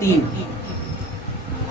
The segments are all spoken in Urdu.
3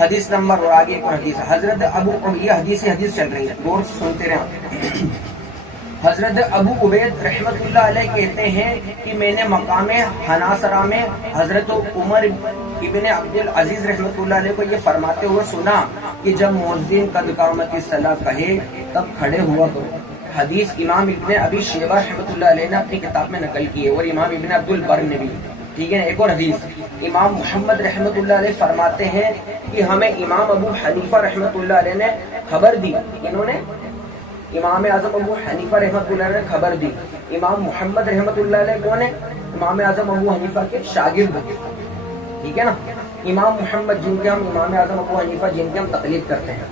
حدیث نمبر اور آگے کو حدیث حضرت ابو، یہ حدیث چل رہی ہے، غور سے سنتے رہیں۔ حضرت ابو عبید رحمت اللہ علیہ کہتے ہیں کہ میں نے مقام حناصرہ میں حضرت عمر ابن عبد العزیز رحمت اللہ علیہ کو یہ فرماتے ہوئے سنا کہ جب مؤذن قد قامت الصلاۃ کہے تب کھڑے ہوا کرو۔ حدیث امام ابن ابی شیبہ رحمت اللہ علیہ نے اپنی کتاب میں نقل کی ہے اور امام ابن عبد البر نے بھی، ٹھیک ہے۔ ایک اور حدیث امام محمد رحمت اللہ علیہ فرماتے ہیں کہ ہمیں امام ابو حنیفہ رحمت اللہ علیہ نے خبر دی، انہوں نے امام اعظم ابو حنیفہ رحمت اللہ علیہ نے خبر دی۔ امام محمد رحمت اللہ علیہ کون ہے؟ امام اعظم ابو حنیفہ کے شاگرد، ٹھیک ہے نا۔ امام محمد جن کے ہم امام اعظم ابو حنیفہ جن کے ہم تقلید کرتے ہیں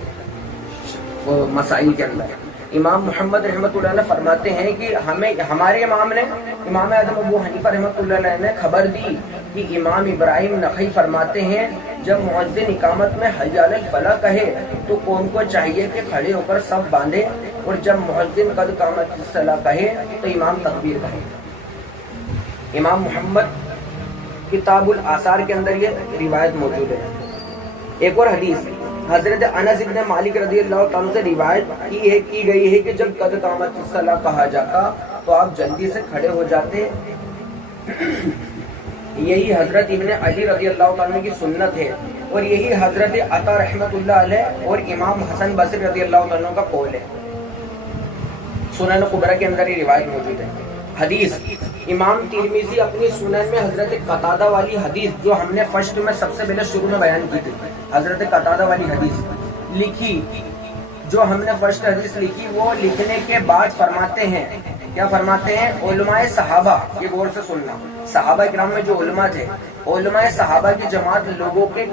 وہ مسائل کے اندر، امام محمد رحمت اللہ علیہ فرماتے ہیں کہ ہمیں ہمارے امام نے، امام اعظم ابو حنیفہ رحمت اللہ علیہ نے خبر دی کہ امام ابراہیم نخعی فرماتے ہیں جب مؤذن اقامت میں حی علی الفلاح کہے تو کون کو چاہیے کہ کھڑے ہو کر صف باندھے، اور جب مؤذن قد قامت الصلاۃ کہے تو امام تکبیر کہے۔ امام محمد کتاب الآثار کے اندر یہ روایت موجود ہے۔ ایک اور حدیث حضرت انس بن مالک رضی اللہ تعالیٰ سے روایت کی گئی ہے کہ جب قد قامت الصلاۃ کہا جاتا تو آپ جلدی سے کھڑے ہو جاتے۔ یہی حضرت ابن علی رضی اللہ تعالیٰ کی سنت ہے، اور یہی حضرت عطا رحمت اللہ علیہ اور امام حسن بصری رضی اللہ تعالیٰ کا قول ہے۔ سنن کبریٰ کے اندر یہ روایت موجود ہے۔ حدیث امام ترمذی اپنی سنن میں حضرت قتادہ والی حدیث جو ہم نے فرسٹ میں سب سے پہلے شروع میں بیان کی تھی، حضرت قتادہ والی حدیث لکھی، جو ہم نے فرسٹ حدیث لکھی، وہ لکھنے کے بعد فرماتے ہیں، کیا فرماتے ہیں؟ علماء صحابہ، یہ غور سے سننا، صحابہ کرام میں جو علماء تھے، علماء صحابہ کی جماعت لوگوں کے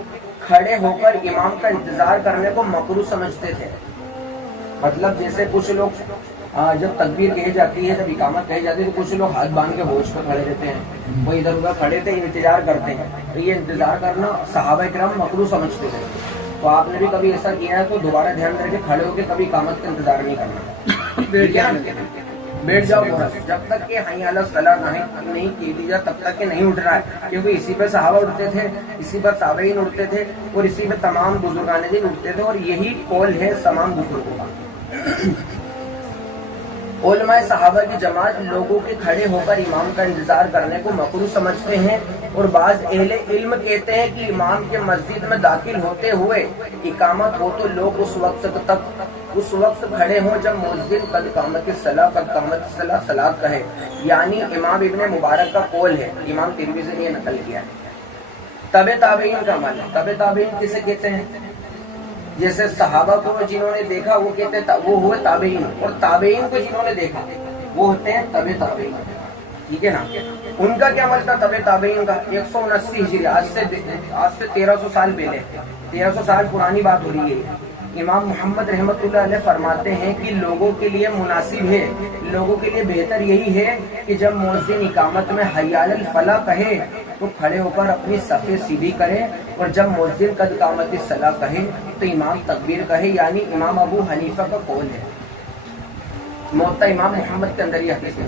کھڑے ہو کر امام کا انتظار کرنے کو مکروہ سمجھتے تھے۔ مطلب جیسے کچھ لوگ جب تکبیر کہی جاتی ہے، جب اقامت کہی جاتی ہے تو کچھ لوگ ہاتھ باندھ کے ہوش پہ کھڑے رہتے ہیں، وہ ادھر ادھر کھڑے تھے، انتظار کرتے ہیں، تو یہ انتظار کرنا صحابہ کرام مکروہ سمجھتے تھے۔ تو آپ نے بھی کبھی ایسا کیا ہے تو دوبارہ دھیان رکھ کے کھڑے ہو کے کبھی اقامت کا انتظار نہیں کرنا، بیٹھ جاؤ جب تک کہ حی علی الصلاۃ نہیں کی دی جائے تب تک کہ نہیں اٹھ رہا ہے، کیونکہ اسی پہ صحابہ اٹھتے تھے، اسی پر تابعین اٹھتے تھے، اور اسی پہ تمام بزرگان دین اٹھتے تھے، اور یہی قول ہے تمام بزرگوں کا۔ علماء صحابہ کی جماعت لوگوں کے کھڑے ہو کر امام کا انتظار کرنے کو مکروہ سمجھتے ہیں، اور بعض اہل علم کہتے ہیں کہ امام کے مسجد میں داخل ہوتے ہوئے اقامت ہو تو لوگ اس وقت کھڑے ہوں جب مؤذن قد قامت الصلاۃ صلاۃ کہے، یعنی امام ابن مبارک کا قول ہے، امام ترمذی نے یہ نقل کیا ہے۔ تبع تابعین کا عمل ہے، تبع تابعین کسے کہتے ہیں؟ جیسے صحابہ کو جنہوں نے دیکھا وہ کہتے ہیں وہ ہوئے تابعین، اور تابعین کو جنہوں نے دیکھا وہ ہوتے ہیں تبع تابعین، ٹھیک ہے نا۔ ان کا کیا عمل تھا تبع تابعین کا؟ 179 ہجری، آج سے 1300 سال پہلے، 1300 سال پرانی بات ہو رہی ہے۔ امام محمد رحمت اللہ علیہ فرماتے ہیں کہ لوگوں کے لیے مناسب ہے، لوگوں کے لیے بہتر یہی ہے کہ جب مؤذن اقامت میں حی علی الفلاح کہے تو کھڑے ہو کر اپنی صفیں سیدھی کرے، اور جب مؤذن قد قامت الصلاۃ کہے تو امام تکبیر کہے، یعنی امام ابو حنیفہ کا قول ہے۔ موطا امام محمد کے اندر یہ حدیث ہے۔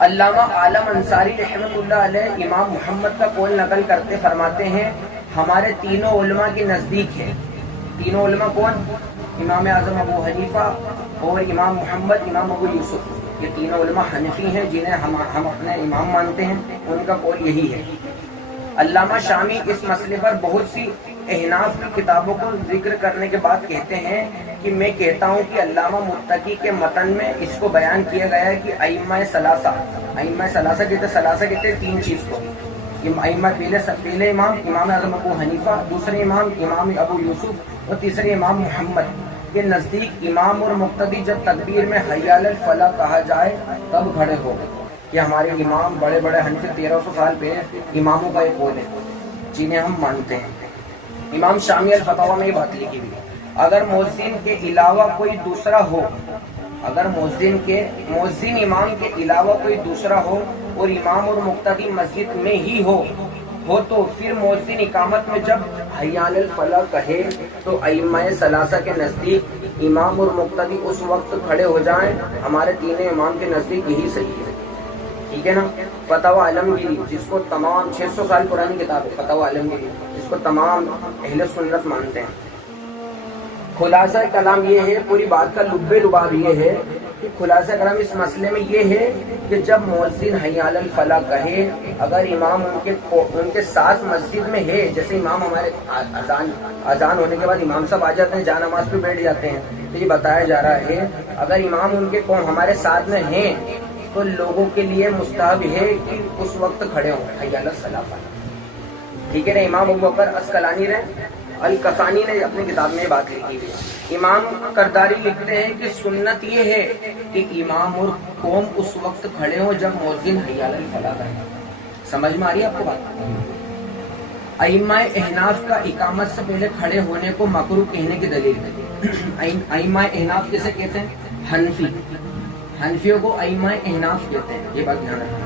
علامہ عالم انصاری رحمۃ اللہ علیہ امام محمد کا قول نقل کرتے فرماتے ہیں ہمارے تینوں علماء کے نزدیک ہے۔ تینوں علماء کون؟ امام اعظم ابو حنیفہ اور امام محمد، امام ابو یوسف، یہ تینوں علماء حنفی ہیں جنہیں ہم اپنے امام مانتے ہیں، ان کا قول یہی ہے۔ علامہ شامی اس مسئلے پر بہت سی احناف کی کتابوں کو ذکر کرنے کے بعد کہتے ہیں کہ میں کہتا ہوں کہ علامہ متقی کے متن میں اس کو بیان کیا گیا ہے کہ ائمہ ثلاثہ کہتے ہیں تین چیز کو، ائمہ پہلے امام اعظم ابو حنیفہ، دوسرے امام ابو یوسف، اور تیسرے امام محمد کے نزدیک امام اور مقتدی جب تکبیر میں حی علی الفلاح کہا جائے تب کھڑے ہو، کہ ہمارے امام بڑے بڑے حنفی 1300 سال پہلے اماموں کا ایک قول ہے جنہیں ہم مانتے ہیں۔ امام شامی الفتاویٰ میں یہ بات لکھی ہوئی ہے، اگر مؤذن کے علاوہ کوئی دوسرا ہو، اگر مؤذن امام کے علاوہ کوئی دوسرا ہو اور امام اور مقتدی مسجد میں ہی ہو تو پھر مؤذن اقامت میں جب حی علی الفلاح کہے تو ائمہ ثلاثہ کے نزدیک امام اور مقتدی اس وقت کھڑے ہو جائیں، ہمارے تینوں امام کے نزدیک یہی صحیح ہے، ٹھیک ہے نا۔ فتاوی عالمگیری، جس کو تمام 600 سال پرانی کتاب ہے فتاوی عالمگیری، اس جس کو تمام اہل سنت مانتے ہیں۔ خلاصہ کلام یہ ہے، پوری بات کا لب لباب یہ ہے کہ خلاصہ کلام اس مسئلے میں یہ ہے کہ جب مؤذن حی علی الفلاح کہے، اگر امام ان کے ساتھ مسجد میں ہے، جیسے امام ہمارے اذان ہونے کے بعد امام صاحب آ جاتے ہیں، جا نماز پہ بیٹھ جاتے ہیں، تو یہ بتایا جا رہا ہے اگر امام ان کے ہمارے ساتھ میں ہیں تو لوگوں کے لیے مستحب ہے کہ اس وقت کھڑے ہوں حی علی الصلاۃ۔ ٹھیک ہے نا؟ امام ابو بکر عسقلانی الکفانی نے اپنی کتاب میں بات لکھی ہے۔ امام کرداری لکھتے ہیں کہ سنت یہ ہے کہ امام اور قوم اس وقت کھڑے ہوں جب مؤذن حی علی الفلاح کہے۔ سمجھ میں آ رہی ہے آپ کو بات؟ ائمہ احناف کا اقامت سے پہلے کھڑے ہونے کو مکروہ کہنے کی دلیل ہے۔ ائمہ احناف کیسے کہتے ہیں؟ حنفیوں کو ائمہ احناف کہتے ہیں، یہ بات دھیان رکھنا۔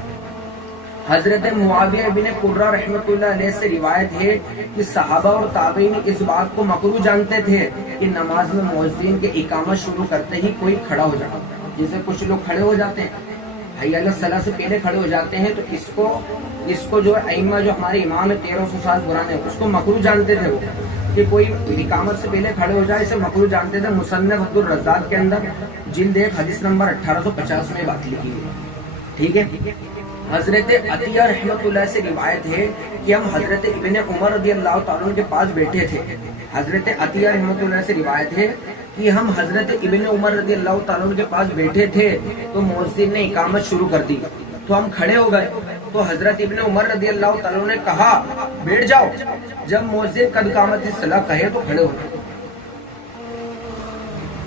حضرت معاویہ بن قرہ رحمۃ اللہ علیہ سے روایت ہے کہ صحابہ اور تابعین اس بات کو مکروہ جانتے تھے کہ نماز میں مؤذن کے اقامت شروع کرتے ہی کوئی کھڑا ہو جائے، جیسے کچھ لوگ کھڑے ہو جاتے ہیں حی علی الصلاۃ سے پہلے کھڑے ہو جاتے ہیں، تو اس کو جو ائمہ جو ہمارے امام 1300 سال پرانے اس کو مکروہ جانتے تھے، وہ کہ کوئی اقامت سے پہلے کھڑے ہو جائے، اسے مکروہ جانتے تھے۔ مصنف عبد الرزاق کے اندر جلد 1 حدیث نمبر 1850 میں بات لکھی ہے۔ ٹھیک ہے؟ حضرت عطیہ رحمۃ اللہ سے روایت ہے کہ ہم حضرت ابن عمر رضی اللہ تعالیٰ عنہ کے پاس بیٹھے تھے۔ حضرت عطیہ رحمۃ اللہ سے روایت ہے کہ ہم حضرت ابن عمر رضی اللہ تعالیٰ عنہ کے پاس بیٹھے تھے تو مؤذن نے اقامت شروع کر دی، تو ہم کھڑے ہو گئے، تو حضرت ابن عمر رضی اللہ تعالیٰ عنہ نے کہا بیٹھ جاؤ، جب مؤذن قد قامت الصلاۃ کہے تو کھڑے ہو جاؤ۔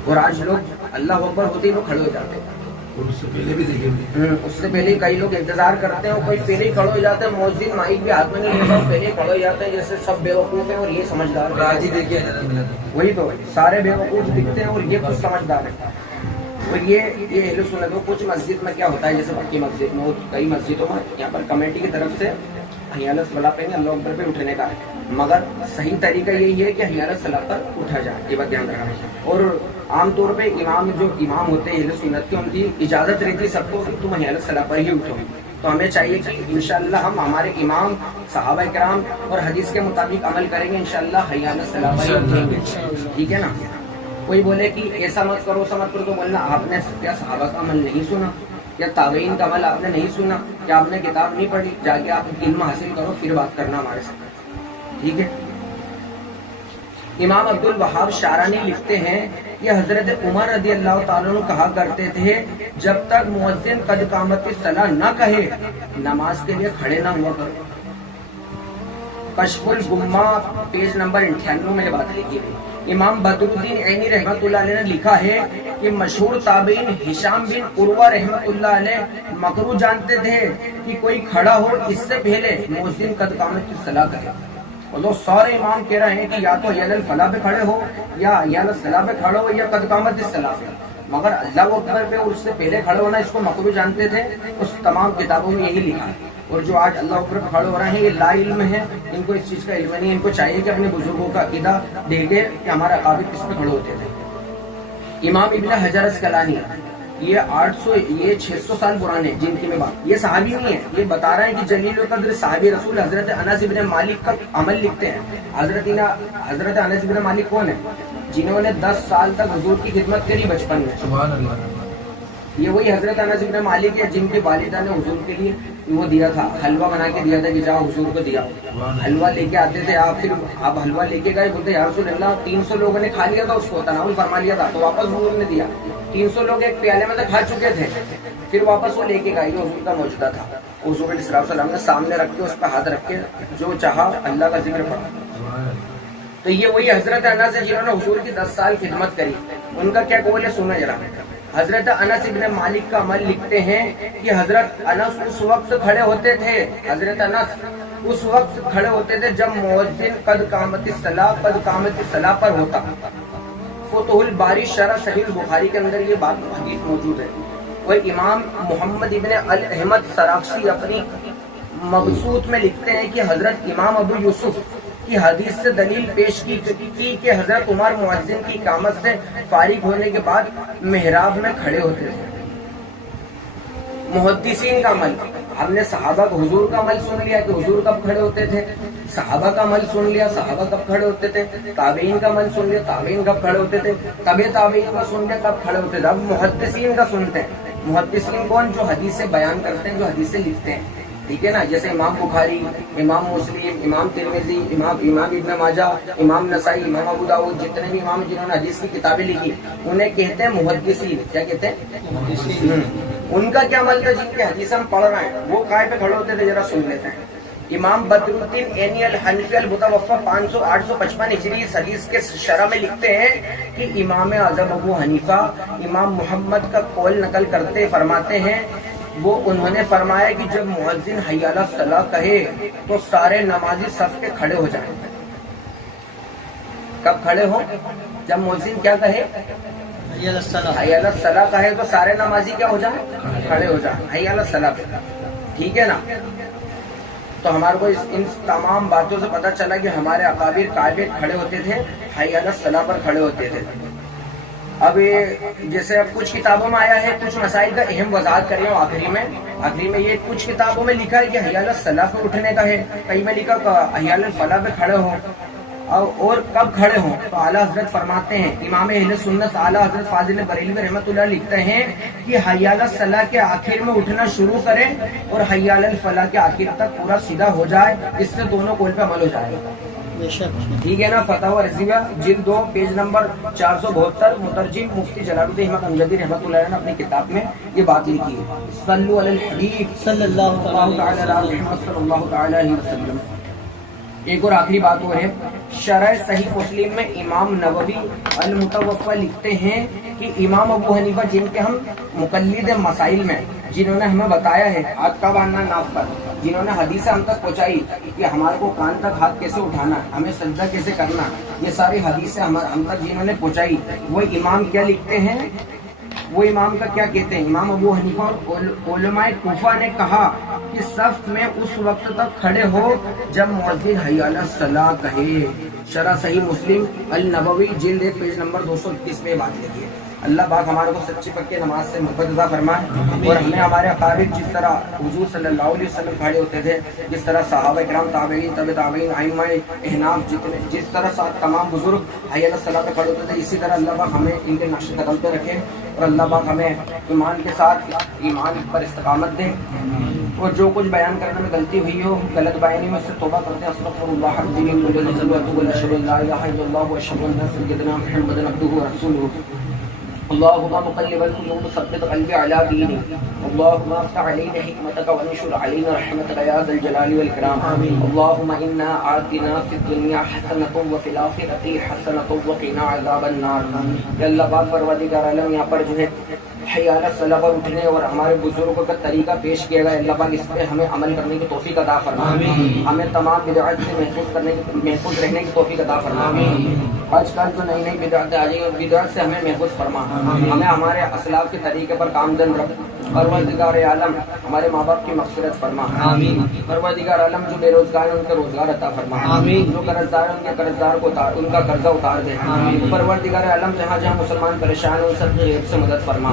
اور آج لوگ اللہ اکبر ہوتے ہی وہ کھڑے ہو جاتے ہیں، اس سے پہلے بھی دیکھیں، اس سے پہلے کئی لوگ انتظار کرتے ہیں، اور کوئی پہلے ہی کھڑے ہو جاتے ہیں، مؤذن مائک بھی ہاتھ میں نہیں لیتا، پہلے ہی کھڑے ہو جاتے ہیں، جیسے سب بیوقوف ہیں اور یہ سمجھدار ہیں۔ آج ہی دیکھیے وہی تو سارے بیوقوف دکھتے ہیں اور یہ کچھ سمجھدار ہیں۔ اور یہ اہل سنت، کچھ مسجد میں کیا ہوتا ہے، جیسے باقی مسجد میں کئی مسجدوں میں یہاں پر کمیٹی کی طرف سے حی علی الصلاۃ پہ اللہ اکبر پہ اٹھنے کا ہے، مگر صحیح طریقہ یہی ہے کہ حی علی الصلاۃ پر اٹھا جائے، یہ بات دھیان رکھنا ہے۔ اور عام طور پہ جو امام ہوتے ہیں اہل سنت کے، ان کی اجازت رہتی ہے سب کو کہ تم حی علی الصلاۃ پر ہی اٹھو، تو ہمیں چاہیے کہ انشاءاللہ ہم ہمارے امام صحابہ کرام اور حدیث کے مطابق عمل کریں گے، انشاءاللہ حی علی الصلاۃ پر ہی اٹھیں گے۔ ٹھیک ہے نا؟ کوئی بولے کہ ایسا مت کرو ایسا مت کرو، تو بولنا آپ نے کیا صحابہ کا عمل نہیں سنا، یا تابعین کا عمل آپ نے نہیں سنا، یا آپ نے کتاب نہیں پڑھی، جا کے آپ علم حاصل کرو پھر بات کرنا ہمارے ساتھ۔ ٹھیک ہے؟ امام عبد الوہاب شارانی لکھتے ہیں کہ حضرت عمر رضی اللہ تعالیٰ عنہ کہا کرتے تھے جب تک مؤذن قد قامت الصلاۃ نہ کہے نماز کے لیے کھڑے نہ ہوا کرو۔ کشف الغمہ پیج نمبر 98 میں بات لکھی ہے۔ امام بدر الدین عینی رحمۃ اللہ علیہ نے لکھا ہے کہ مشہور تابعین ہشام بن عروہ رحمۃ اللہ علیہ مکروہ جانتے تھے کہ کوئی کھڑا ہو اس سے پہلے مؤذن قد قامت الصلاۃ کہے۔ اور لوگ سارے امام کہہ رہے ہیں کہ یا تو حی علی الفلاح پہ کھڑے ہو، یا حی علی الصلاۃ پہ کھڑے ہو، یا قد قامت الصلاۃ پہ، مگر اللہ اکبر پہ اور اس سے پہلے کھڑے ہونا اس کو مکروہ جانتے تھے۔ اس تمام کتابوں میں یہی لکھا ہے۔ اور جو آج اللہ اکبر پہ کھڑے ہو رہے ہیں یہ لا علم ہے، ان کو اس چیز کا علم نہیں، ان کو چاہیے کہ اپنے بزرگوں کا عقیدہ دیکھے کہ ہمارا عابد کس پہ کھڑے ہوتے تھے۔ امام ابن حجر اسقلانی یہ 600 سال پرانے جن کی میں بات، یہ صحابی نہیں ہے، یہ بتا رہے ہیں کہ جلیل القدر صحابی رسول حضرت انس بن مالک کا عمل لکھتے ہیں۔ حضرت انس بن مالک کون ہے؟ جنہوں نے 10 سال تک حضور کی خدمت کری بچپن میں۔ سبحان اللہ۔ یہ وہی حضرت انس بن مالک ہے جن کی والدہ نے حضور کے لیے وہ دیا تھا، حلوہ بنا کے دیا تھا کہ جاؤ حضور کو دیا۔ حلوہ لے کے آتے تھے آپ، پھر آپ حلوہ لے کے گئے، بولتے یا رسول اللہ 300 لوگوں نے کھا لیا تھا، اس کو تناول فرما لیا تھا، تو واپس حضور نے دیا۔ 300 لوگ ایک پیالے میں سے کھا چکے تھے، پھر واپس وہ لے کے گئے، جو حضور کا موجودہ تھا۔ حضور علیہ السلام نے سامنے رکھ کے اس پہ ہاتھ رکھ کے جو چاہا اللہ کا ذکر پڑھا۔ تو یہ وہی حضرت انس ہے جنہوں نے حضور کی 10 سال خدمت کری، ان کا کیا قول ہے سنیں ذرا۔ حضرت انس ابن مالک کا عمل لکھتے ہیں کہ حضرت انس اس وقت کھڑے ہوتے تھے، حضرت انس اس وقت کھڑے ہوتے تھے جب مؤذن قد قامت الصلاۃ پر ہوتا۔ فتح الباری شرح صحیح البخاری کے اندر یہ بات حدیث موجود ہے۔ اور امام محمد ابن الاحمد سراخسی اپنی مبسوط میں لکھتے ہیں کہ حضرت امام ابو یوسف کی حدیث سے دلیل پیش کی کہ حضرت عمر مؤذن کی اقامت سے فارغ ہونے کے بعد محراب میں کھڑے ہوتے تھے۔ محدثین کا عمل، ہم نے صحابہ کو حضور کا عمل سن لیا کہ حضور کب کھڑے ہوتے تھے، صحابہ کا عمل سن لیا صحابہ کب کھڑے ہوتے تھے، تابعین کا عمل سن لیا تابعین کب کھڑے ہوتے تھے، تابعین کا سن لیا کب کھڑے ہوتے تھے۔ اب محدثین کا سنتے ہیں۔ محدثین کون؟ جو حدیثیں بیان کرتے ہیں، جو حدیثیں لکھتے ہیں، ٹھیک ہے نا، جیسے امام بخاری، امام مسلم، امام ترمذی، امام ابن ماجہ، امام نسائی، امام ابو داؤد، جتنے بھی امام جنہوں نے حدیث کی کتابیں لکھی انہیں کہتے ہیں محدثین۔ کیا کہتے ہیں؟ ان کا کیا عمل تھا؟ جن کی حدیث ہم پڑھ رہے ہیں وہ قائم پہ کھڑے ہوتے تھے، ذرا سن لیتے ہیں۔ امام بدر الدین عینی الحنفی المتوفی 855 ہجری اس حدیث کے شرح میں لکھتے ہیں کہ امام اعظم ابو حنیفہ امام محمد کا قول نقل کرتے فرماتے ہیں، وہ انہوں نے فرمایا کہ جب مؤذن حی علی الصلاۃ کہے تو سارے نمازی صف کے کھڑے ہو جائیں۔ کب کھڑے ہوں؟ جب مؤذن کیا کہے؟ حی علی الصلاۃ کہے تو سارے نمازی کیا ہو جائیں؟ کھڑے ہو جائیں حی علی الصلاۃ۔ ٹھیک ہے نا؟ تو ہمارے کو ان تمام باتوں سے پتہ چلا کہ ہمارے اکابر قائد کھڑے ہوتے تھے، حی علی الصلاۃ پر کھڑے ہوتے تھے۔ اب جیسے اب کچھ کتابوں میں آیا ہے، کچھ مسائل کا اہم وضاحت کر رہا ہوں آخری میں یہ کچھ کتابوں میں لکھا ہے کہ حی علی الصلاۃ پر اٹھنے کا ہے، کئی میں لکھا حی علی الفلاح پہ کھڑے ہوں، اور کب کھڑے ہوں۔ تو اعلیٰ حضرت فرماتے ہیں، امام اہل سنت اعلیٰ حضرت فاضل بریلوی رحمۃ اللہ لکھتے ہیں کہ حی علی الصلاۃ کے آخر میں اٹھنا شروع کریں اور حی علی الفلاح کے آخر تک پورا سیدھا ہو جائے، اس سے دونوں قول پہ عمل ہو جائے گا۔ ٹھیک ہے نا؟ فتح و رضیہ جلد 2 پیج نمبر 472، مترجم مفتی جلال الدین احمد امجدی رحمۃ اللہ علیہ نے اپنی کتاب میں یہ بات لکھی ہے۔ صلو علی الحبیب صلی اللہ تعالی علی محمد صلی اللہ تعالی علیہ وسلم۔ ایک اور آخری بات وہ ہے، شرح صحیح مسلم میں امام نووی المتوفی لکھتے ہیں کہ امام ابو حنیفہ جن کے ہم مقلد مسائل میں، جنہوں نے ہمیں بتایا ہے ہاتھ کب آنا ناف پر، جنہوں نے حدیث ہم تک پہنچائی کہ ہمارے کو کان تک ہاتھ کیسے اٹھانا ہے، ہمیں سجدہ کیسے کرنا، یہ ساری حدیثیں ہم تک جنہوں نے پہنچائی، وہ امام کیا لکھتے ہیں؟ وہ امام کا کیا کہتے ہیں؟ امام ابو حنیفہ اور علماء کوفہ نے کہا کہ صف میں اس وقت تک کھڑے ہو جب مؤذن حی علی الصلاۃ کہے۔ شرح صحیح مسلم النووی جلد 1 پیج نمبر 231 میں بات لکھی ہے۔ اللہ پاک ہمارے کو سچی پکی نماز سے محبت عطا فرمائے، اور ہمیں ہمارے اقارب جس طرح حضور صلی اللہ علیہ وسلم کھڑے ہوتے تھے، جس طرح صحابہ کرام، تابعین، تبع تابعین، ائمہ احناف، جس طرح تمام بزرگ حی علی الصلاۃ پہ کھڑے ہوتے تھے، اسی طرح اللہ پاک ہمیں ان کے نقش قدم پہ رکھے، اور اللہ پاک ہمیں ایمان کے ساتھ ایمان پر استقامت دے، اور جو کچھ بیان کرنے میں غلطی ہوئی ہو، غلط بیانی میں، اس سے توبہ کرتے ہیں۔ استغفر اللہ العظیم الذي لا اله الا الله واشهد ان سيدنا محمدا عبده ورسوله۔ اللهم مقلب القلوب ثبت قلبي على دينك، اللهم افتح علينا حكمتك وانشر علينا رحمتك يا ذا الجلال والإكرام، اللهم إنا آتنا في الدنيا حسنة وفي الآخرة حسنة وقنا عذاب النار۔ کہ اللہ پاک پروردگار عالم یہاں پر جو ہے حی علی الصلاۃ پر اٹھنے اور ہمارے بزرگوں کا طریقہ پیش کیا گیا، اللہ پاک اس پہ ہمیں عمل کرنے کی توفیق عطا فرما، ہمیں تمام بدعات سے محفوظ رہنے کی توفیق عطا فرما۔ آج کل جو نئی بدعتیں آ رہی ہیں، بدعات سے ہمیں محفوظ فرما، ہمیں ہمارے اسلاف کے طریقے پر کامزن رکھ۔ پروردگار عالم ہمارے ماں باپ کی مغفرت فرما، پروردگار عالم جو بے روزگار ہیں ان کا روزگار عطا فرما، جو قرض دار ہیں ان کے قرضدار کو ان کا قرضہ اتار دے، پروردگار عالم جہاں جہاں مسلمان پریشان ہیں ان سب کی غیب سے مدد فرما،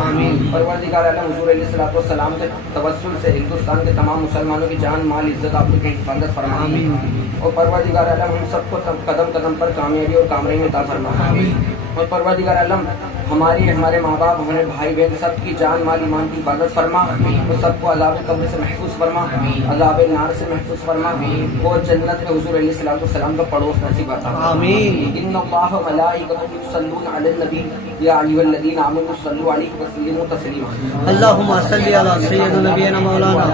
پروردگار عالم حضور علیہ الصلوۃ والسلام کے توسل سے ہندوستان کے تمام مسلمانوں کی جان مال عزت آپ کی حفاظت فرما، اور پروردگار عالم ہم سب کو قدم قدم پر کامیابی اور کامرانی عطا فرما، اور پروردگار عالم ہمارے ماں باپ، ہمارے بھائی بہن سب کی جان مال ایمان کی حفاظت فرما، اور سب کو عذاب قبر سے محفوظ فرما، عذاب نار سے محفوظ فرما، اور جنت میں حضور علیہ الصلوۃ والسلام کا پڑوس نصیب عطا فرما۔ آمین۔ ان اللہ وملائکتہ یصلون علی النبی یا ایھا الذین آمنوا صلوا علیہ وسلموا تسلیما۔ اللهم صل علی سیدنا نبینا مولانا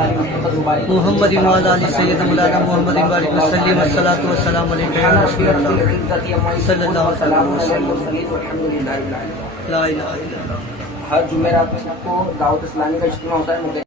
محمد وعلی آل سیدنا مولانا محمد وبارک وسلم، والصلاۃ والسلام علیک یا رسول اللہ صلی اللہ علیہ وسلم۔ لا الہ الا اللہ۔ ہر جمعرات کو دعوت اسلامی کا اجتماع ہوتا ہے۔